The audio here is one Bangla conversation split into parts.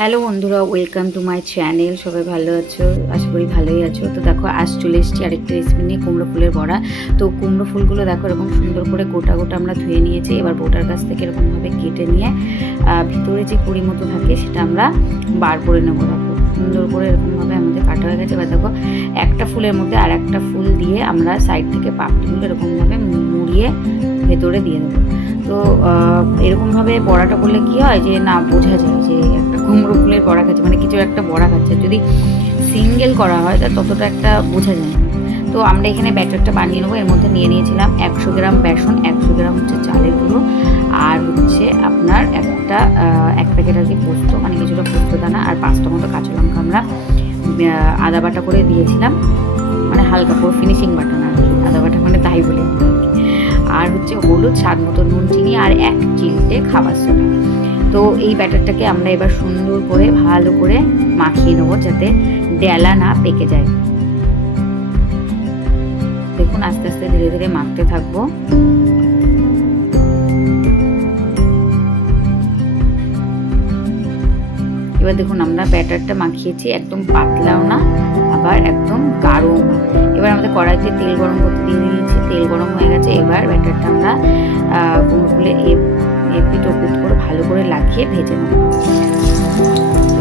হ্যালো বন্ধুরা, ওয়েলকাম টু মাই চ্যানেল। সবাই ভালো আছো? আশা করি ভালোই আছো। তো দেখো, আজ চলে এসেছি আরেকটা রেসিপি নিয়ে, কুমড়ো ফুলের বড়া। তো কুমড়ো ফুলগুলো দেখো এরকম সুন্দর করে গোটা গোটা আমরা ধুয়ে নিয়েছি। এবার বোটার কাছ থেকে এরকমভাবে কেটে নিয়ে ভিতরে যে কুড়ি মতো থাকে সেটা আমরা বার করে নেবো। দেখো সুন্দর করে এরকমভাবে আমাদের কাটা হয়ে গেছে। এবার দেখো একটা ফুলের মধ্যে আর একটা ফুল দিয়ে আমরা সাইড থেকে পাপড়িগুলো এরকমভাবে মুড়িয়ে ভেতরে দিয়ে দেবো। তো এরকমভাবে বড়াটা করলে কি হয় যে না বোঝা যায় যে একটা কুমড়ো ফুলের বড়া খাচ্ছে, মানে কিছু একটা বড়া খাচ্ছে। যদি সিঙ্গেল করা হয় তা ততটা একটা বোঝা যায় না। তো আমরা এখানে ব্যাটারটা বানিয়ে নেবো। এর মধ্যে নিয়ে নিয়েছিলাম 100 গ্রাম বেসন, 100 গ্রাম হচ্ছে চালের গুঁড়ো, আর হচ্ছে আপনার এক প্যাকেট আর কি পোস্ত, মানে কিছুটা পোস্ত দানা, আর 5টা মতো কাঁচা লঙ্কা আমরা আদা বাটা করে দিয়েছিলাম, মানে হালকা পুরো ফিনিশিং বাটন আর কি। আদা বাটা মানে তাই বলি আমরা আর কি। আর হচ্ছে হলুদ, স্বাদ মতো নুন, চিনি, আর 1 চিমটে খাবার সোডা। তো এই ব্যাটারটাকে আমরা এবার সুন্দর করে ভালো করে মাখিয়ে নেবো যাতে ডেলা না পেকে যায়। দেখুন আস্তে আস্তে ধীরে ধীরে মাখতে থাকবো। এবার দেখুন আমরা ব্যাটারটা মাখিয়েছি, একদম পাতলাও না আবার একদম গাঢ়ও না। এবার আমাদের কড়াইতে তেল গরম করতে দিয়ে দিয়েছি, তেল গরম হয়ে গেছে। এবার ব্যাটারটা আমরা কুমড়ো ফুলে এপিট ওপিট করে ভালো করে লাগিয়ে ভেজে নেব।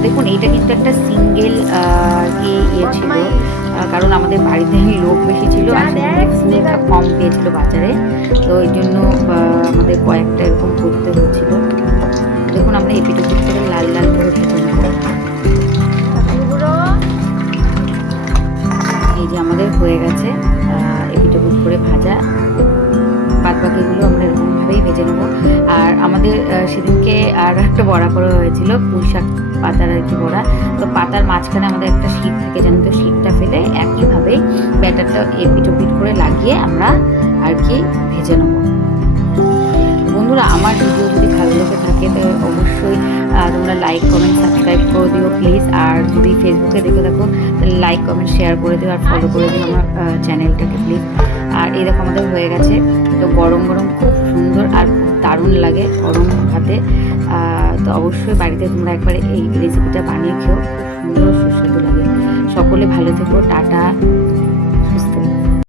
দেখুন এইটা কিন্তু একটা সিঙ্গেল ছিল, কারণ আমাদের বাড়িতে লোক বেশি ছিল আর ফুলটা কম পেয়েছিল বাজারে, তো এই জন্য আমাদের কয়েকটা এরকম করতে হয়েছিল। দেখুন আমরা এপিট ওপিট করে লাল লাল করে ভেজে নেব। এই যে আমাদের হয়ে গেছে এপিট ওপিট করে ভাজা। বাদ বাকিগুলো আমরা এরকমভাবেই ভেজে নেবো। আর আমাদের সেদিনকে আর একটা বড়া করা হয়েছিল, পুঁই শাক পাতার আর কি বড়া। তো পাতার মাঝখানে আমাদের একটা শীট থাকে, জানেন তো, শীটটা ফেলে একইভাবেই ব্যাটারটা এপিট ওপিট করে লাগিয়ে আমরা আর কি ভেজে নেবো। বন্ধুরা, আমার ভিডিও যদি ভালো লেগে থাকে তো অবশ্যই তোমরা লাইক কমেন্ট সাবস্ক্রাইব করে দিও প্লিজ। আর যদি ফেসবুকে দেখে থাকো তাহলে লাইক কমেন্ট শেয়ার করে দিও আর ফলো করে দিও আমার চ্যানেলটাকে প্লিজ। আর এই দেখো আমাদের হয়ে গেছে। তো গরম গরম খুব সুন্দর আর খুব দারুণ লাগে গরম ভাতে। তো অবশ্যই বাড়িতে তোমরা একবারে এই রেসিপিটা বানিয়ে খেও, খুব সুন্দর সুস্বাদু লাগে। সকলে ভালো থেকো, টাটা।